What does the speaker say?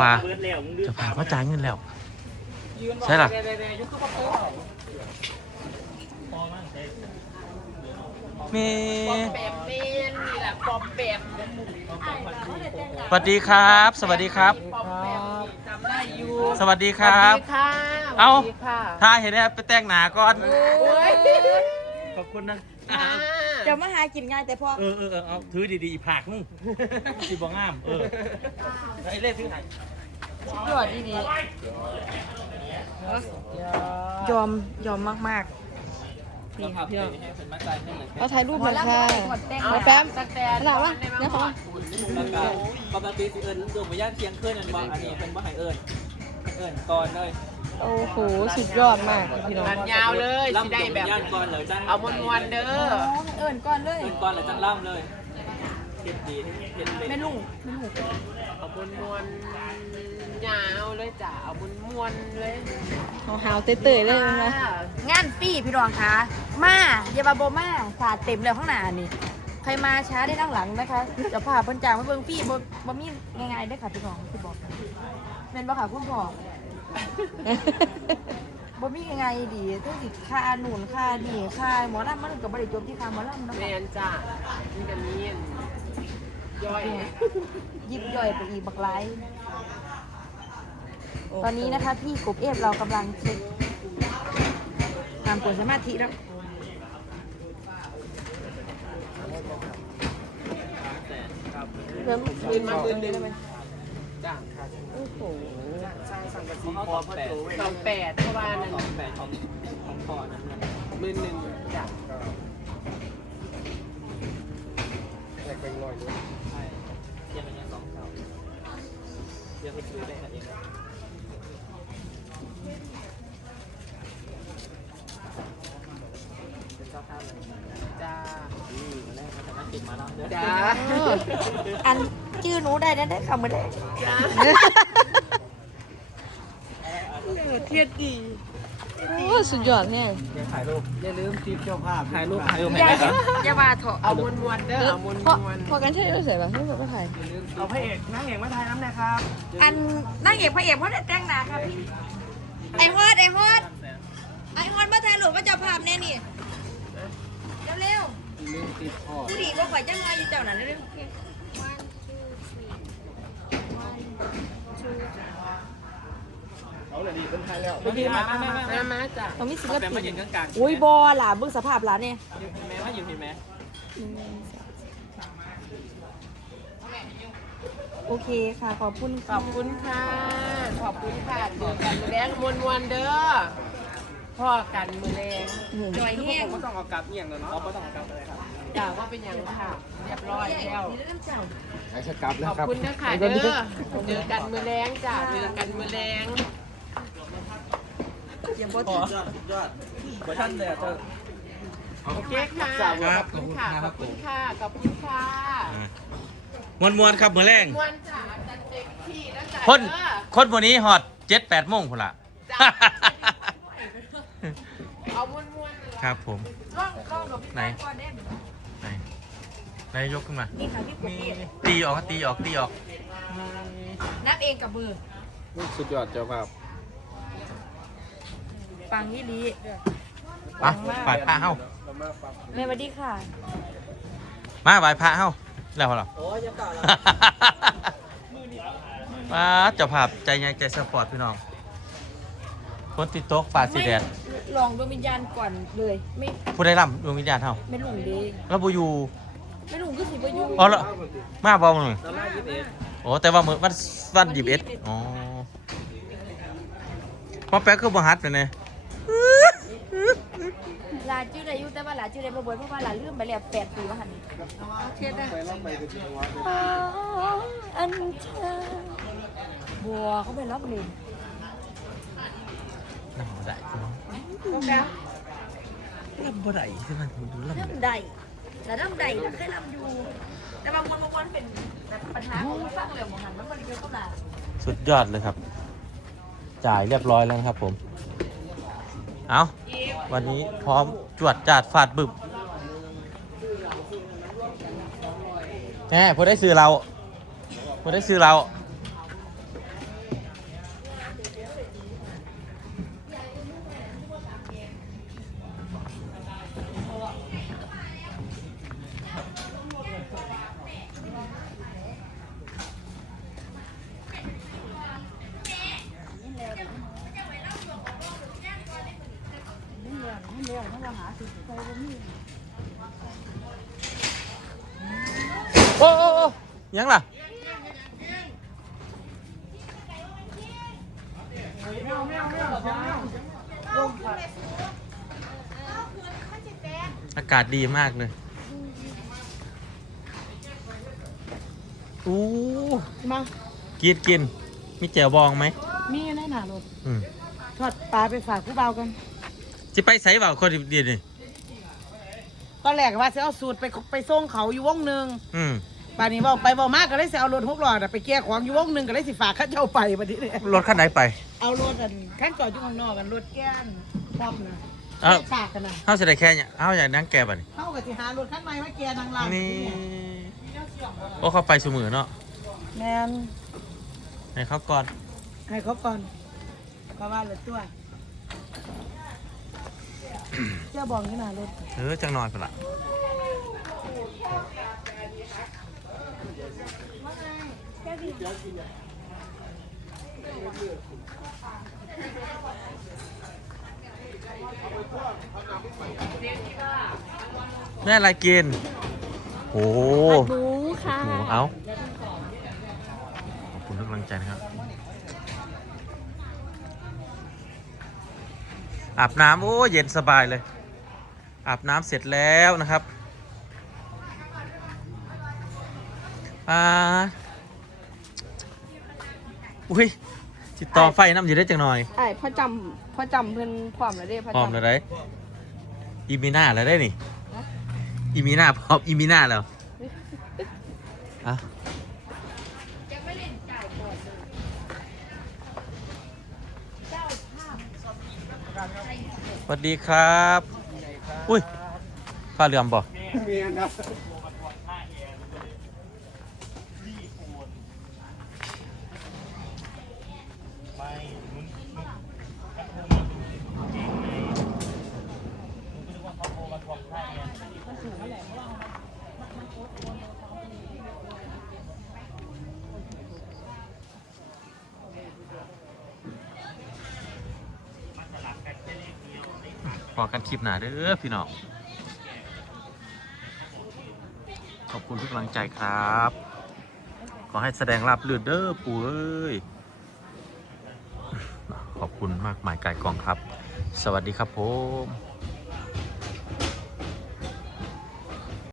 ว่าเบิดแล้วมึงดื้อจะพามาจ่ายเงินแล้วใช่ล่ะเมแปมเมนนี่แหละปอมแปมสวัสดีครับ สวัสดีครับปอมแปมจำได้อยู่สวัสดีครับสวัสดีค่ะเอ้าสวัสดีค่ะถ้าเห็นเนี่ยไปแต่งหนาก่อนโอ้ยขอบคุณนะค่ะ เดี๋ยวมาหากินง่ายแต่พอเออเออเออเอาถือดีๆอีผักมึงสีบองาม เออไอ้เล่ถือไหนยอดดีดียอมยอมมากๆนี่ค่ะพี่น้องเอาถ่ายรูปหน่อยค่ะเอาเอาแป๊บสักแต่ขนาดว่าเนี่ยเขาแล้วก็ปกติสิเอิญดวงวิญญาณเที่ยงคืนนั่นบ่อันนี้เป็นบ่ให้เอิญ เอิญก่อนเลยโอ้โห สุดยอดมากพี่น้องอันยาวเลยสิล่ำดได้วงแบวิบญญาณก่อนเลยจังเอามวนมวนๆเด้อเอิญก่อนเลย เอิญก่อนเลยจังล่ำเลยเฮ็ดดีเฮ็ดเล็กไม่ลุงไม่ลุงเอามวนมวนๆยาวเลยจ้ะเอามวนมวนๆเลยเอาหาวเตยๆเลยนะงานฟรีพี่น้องคะมาอย่ามาโบมาสาดเต็มแล้วข้างหน้านี่ ใครมาช้าได้นั่งหลังนะคะจะพาเพิ่นจางมาเบิ่งฟรีบ่บ่มีง่ายๆได้อค่ะพี่น้องพี่บอกแม่นบ่ค่ะคุณพ่อ บ่มียังไงดีทั้งสิค่าหนุนค่านี่ค่าหมอลำมันก็บ่ได้จบที่ค่าหมอลำเนาะแมนจ้ะนี่กันนี้ย่อยยิบย่อยไปอีกบักหลายตอนนี้นะคะพี่กบเอฟเรากำลังเช็คตามกฎสมาธิแล้วเริ่มคืนมาคืนหนึง จ้ะโอ้โหของเขาสองแปดสองแปดเพราะว่านั่นสองแปดของของพ่อนั่นนะหมื่นหนึ่งจ้ะใช่เทียบเป็นยังสองเท่าเทียบไปซื้อได้กันเองเป็นเจ้าข้าเลยจ้าอืมแล้วมาแต่มาติดมาแล้วเด้อจ้าอัน ชื่อหนูได้นะได้คำมาได้จ้าเทียดดีโอ้สุดยอดเนี่ยถ่ายรูปอย่าลืมคลิปเจ้าภาพถ่ายรูปถ่ายรูปอย่าอย่ามาเถอะเอามวนมวนๆเด้อเอามวนพอมวนพอกันใช่ด้วยใส่ป่ะไม่แบบว่าถ่ายเอาพระเอกนางเอกมาถ่ายน้ำนะครับ อันนางเอกพระเอกเพราะได้แต่งหน้าค่ะพี่ไอ้ฮอดไอ้ฮอดไอ้ฮอดมาถ่ายรูปมาจับภาพแน่นี่เร็วลืมติดพ่อๆผู้ดีก็ข่อยจังไงอยู่เจ้านั่นเร็ว ไม่ยืนมาแม่แม่ๆแม่มามาจ้ะๆต้องมีศิลแม่มาปิยืนนกลางๆอุ้ยบอล่ะเบิ่งสภาพร้านเนี่ยแม่มาอยู่เห็นไหมโอเคค่ะ ขอบคุณขอบคุณค่ะ ขอบคุณค่ะเจอกันมือแรงมวนมวนๆเด้อ พ่อกันมือแรงจอยแห้งก็ต้องเอากลับเอียงเลยเนาะไม่ต้องเอากลับเลยครับจ้าว่าเป็นอย่างค่ะเรียบร้อยแล้วนี่เริ่มเจ้าขอบคุณนะคะเด้อเจอกันมือแรงจ้ะเจอกันมือแรงเยี่ยมบดยอดยอดเวอร์ชันเลยอะเจ้าโอเคค่ะขอบคุณค่ะขอบคุณค่ะขอบคุณค่ะมวนมวนๆครับมือแรงมวนจ้ะจัดเต็มที่แล้วจ้ะคนเด้อ คนวันนี้ฮอตเจ็ดแปดโมงพุ่นละ จ้ะ เอามวนมวนๆครับผมล่องล่องกับพี่ไหนตาก่อนเด้ไหนไหนยกขึ้นมานี่ค่ะพี่กบมีเอฟตีออกตีออกตีออกนับเองกับมือสุดยอดเจ้าภาพปังนี่ดีปะไหวพระเฮ้าแม่สวัสดีค่ะ มาไหวพระเฮ้าแล้วเหรอโอ้ยยังต่อแล้วมาเจ้าภาพใจใหญ่ใจสปอร์ตพี่น้องคนติดโต๊ะฝ่าสีแดดไม่ ลองดวงวิญญาณก่อนเลย ไม่ผู้ได้ร่ำดวงวิญญาณเฮาไม่หลงดีแล้วบูอยู่ไม่หลงก็สิบอยู่อ๋อแล้วมาบอมหน่อยตอนแรกยี่สิบเอ็ดโอ้แต่ว่ามือวันวันหยิบเอ็ดอ๋อพอแป๊กคือบ่ฮัดไปเนี่ยหลานชื่ออายุแต่ว่าหลานชื่ออะไรบ่บ่อยเพราะว่าหลานลืมไปแล้วแปดปีว่าหันเทียดนะอันเธอบัวเขาไปรับเลย ล้วลำบ่ได้ใช่ไหมดูลำบ่ได้ลำใดแต่ลำใดนะแค่ลำอยู่ แต่บางวันบางวันเป็นแบบปัญหาของผู้ฟังเลยมองหันมันมันเกี่ยวกับหลานสุดยอดเลยครับ จ่ายเรียบร้อยแล้วนะครับผม เอาวันนี้พร้อมจวดจาดฟาดบึบแหมพอได้ซื้อเราพอได้ซื้อเรา โอ้โอ้โอ้ยังล่ะอากาศดีมากเลยอู้มากินกิน มีแจ่วบองไหม มีในหนารถอืมทอดปลาไปฝากผู้เบากัน จะไปใส่เปล่าคนดีๆนี่ตอนแรกว่าจะเอาสูตรไปไปส่งเขาอยู่วงหนึ่งอืมป่านนี้บอกไปบอกมากก็เลยสิเอารถหกล้อน่ะไปแก้ของอยู่วงหนึ่งก็เลยสิฝากเข้าเจ้าไปบัดนี้เนี่ยรถคันไหนไป เอารถกันขั้นจอดอยู่ข้างนอกกันรถแก้นพร้อมนะเอ้าฝากกันนะเฮาสิได้แค่เนี่ยเฮาอย่างนั่งแกบ่นี่เข้ากับสิหารถขั้นใหม่มาแก้ทางหลังนี่โอ้เขาไปสมือเนาะแมนให้เขาก่อนให้เขาก่อนก็ว่าเลยตัว เจ้าบอกที่หนารถเออจังหน่อยพุ่นละแม่อะไรกินโอ้โหหมูค่ะ หมูเอาขอบคุณทุกกำลังใจนะครับ อาบน้ำโอ้เย็นสบายเลย อาบน้ำเสร็จแล้วนะครับอ่าอุ้ยจิตต่อไฟน้ำอยู่ได้จังหน่อยไอ้พ่อจำพ่อจำเพิ่นพร้อมแล้วเด้พ่อพร้อมจำแล้วได้อีมีหน้าแล้วได้นี่อีมีหน้าพร้อมอีมีหน้าแล้วอะ สวัสดีครับ อุ้ยผ้าเหลือมบ่ พอกันคลิปหนาเด้อพี่น้อง ขอบคุณทุกกำลังใจครับ ขอให้แสดงรับเลือดเด้อปู่เอ้ยขอบคุณมากมายกายกองครับ สวัสดีครับผม